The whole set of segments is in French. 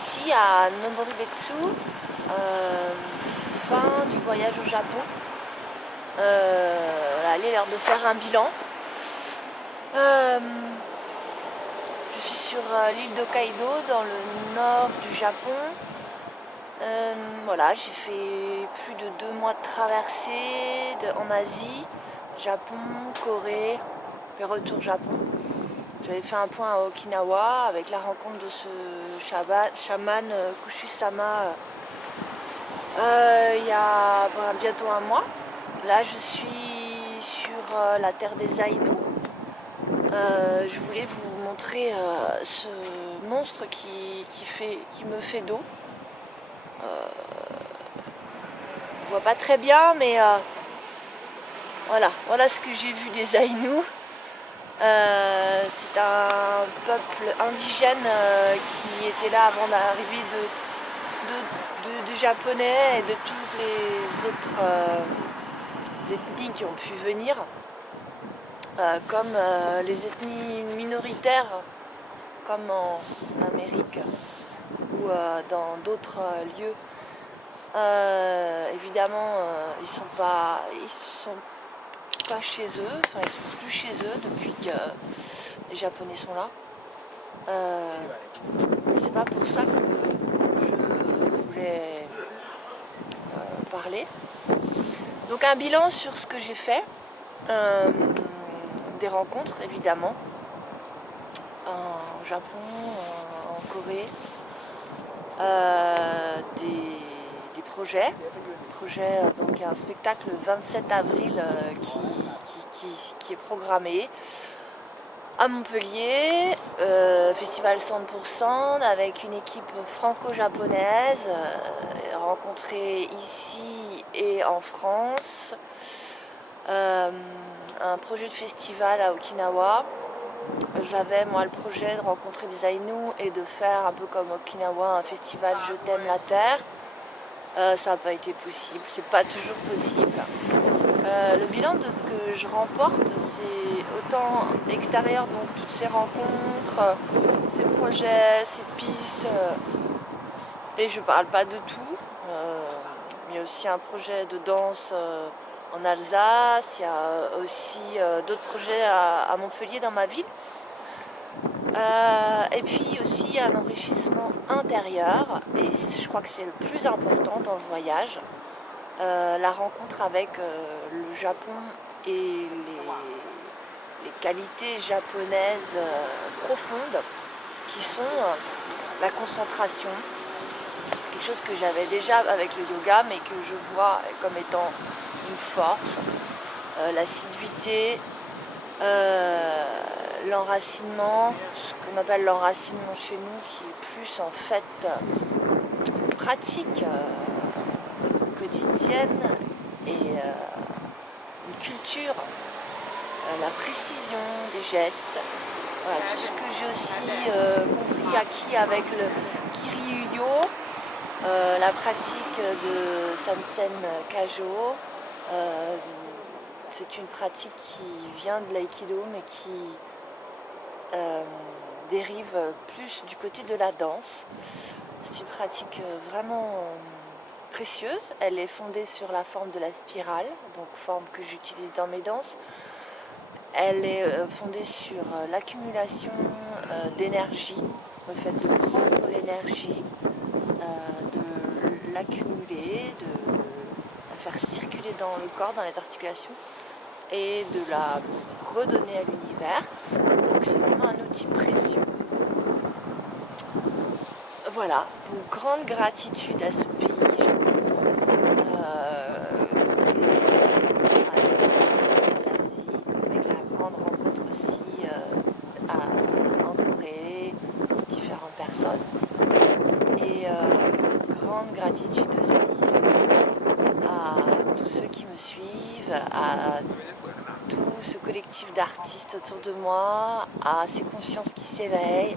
ici à Noboribetsu, fin du voyage au Japon. Il est l'heure de faire un bilan. Je suis sur l'île d'Hokkaido dans le nord du Japon. Voilà, j'ai fait plus de 2 mois de traversée en Asie, Japon, Corée, puis retour Japon. J'avais fait un point à Okinawa avec la rencontre de ce chaman Kushu-sama il y a bientôt un mois. Là je suis sur la terre des Aïnous. Je voulais vous montrer ce monstre qui me fait dos. On voit pas très bien, mais voilà ce que j'ai vu des Aïnous. C'est un peuple indigène qui était là avant l'arrivée des Japonais et de toutes les autres ethnies qui ont pu venir, comme les ethnies minoritaires, comme en Amérique ou dans d'autres lieux. Évidemment, ils sont pas chez eux, enfin ils sont plus chez eux depuis que les Japonais sont là. Mais c'est pas pour ça que je voulais parler. Donc un bilan sur ce que j'ai fait, des rencontres évidemment, en Japon, en Corée, des projets. Donc un spectacle le 27 avril qui est programmé à Montpellier, festival 100% avec une équipe franco-japonaise rencontrée ici et en France, un projet de festival à Okinawa. J'avais moi le projet de rencontrer des Aïnous et de faire un peu comme Okinawa un festival Je t'aime la terre. Ça n'a pas été possible, c'est pas toujours possible. Le bilan de ce que je remporte, c'est autant extérieur, donc toutes ces rencontres, ces projets, ces pistes, et je parle pas de tout. Il y a aussi un projet de danse en Alsace, il y a aussi d'autres projets à Montpellier dans ma ville. Et puis aussi un enrichissement intérieur, et je crois que c'est le plus important dans le voyage, la rencontre avec le Japon et les qualités japonaises profondes qui sont la concentration, quelque chose que j'avais déjà avec le yoga mais que je vois comme étant une force, l'assiduité, l'enracinement, ce qu'on appelle l'enracinement chez nous, qui est plus en fait pratique quotidienne et une culture, la précision des gestes, voilà, tout ce que j'ai aussi compris, acquis avec le Kiryu-yo, la pratique de Sansen Kajo. C'est une pratique qui vient de l'aïkido mais qui dérive plus du côté de la danse. C'est une pratique vraiment précieuse. Elle est fondée sur la forme de la spirale, donc forme que j'utilise dans mes danses. Elle est fondée sur l'accumulation d'énergie, le fait de prendre l'énergie, de l'accumuler, de la faire circuler dans le corps, dans les articulations, et de la redonner à l'univers. Donc c'est vraiment un outil précieux. Voilà, donc grande gratitude à ce pays l'Asie, avec la grande rencontre aussi en Corée, de différentes personnes. Et grande gratitude aussi à tous ceux qui me suivent, à tout ce collectif d'artistes autour de moi, à ces consciences qui s'éveillent,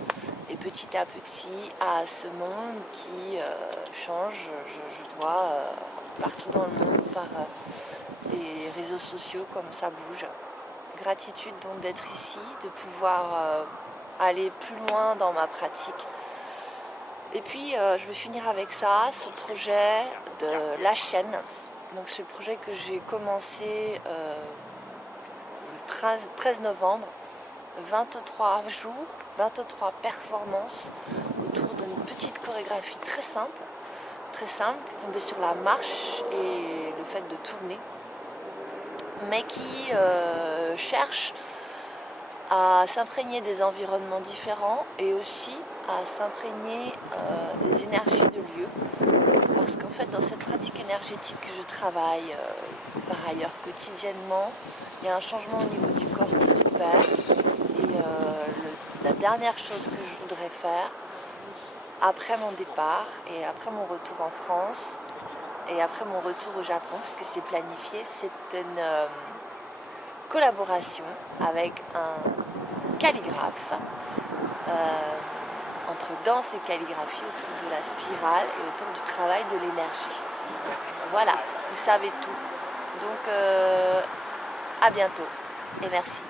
et petit à petit à ce monde qui change. Je vois partout dans le monde par les réseaux sociaux comme ça bouge. Gratitude donc d'être ici, de pouvoir aller plus loin dans ma pratique Et puis je vais finir avec ça, ce projet de la chaîne. Donc c'est le projet que j'ai commencé le 13 novembre, 23 jours, 23 performances autour d'une petite chorégraphie très simple, fondée sur la marche et le fait de tourner, mais qui cherche à s'imprégner des environnements différents et aussi à s'imprégner des énergies de lieu. Parce qu'en fait, dans cette pratique énergétique que je travaille par ailleurs quotidiennement, il y a un changement au niveau du corps qui s'opère. Et la dernière chose que je voudrais faire, après mon départ et après mon retour en France et après mon retour au Japon, parce que c'est planifié, c'est une collaboration avec un calligraphe entre danse et calligraphie autour de la spirale et autour du travail de l'énergie. Voilà, vous savez tout. Donc à bientôt et merci.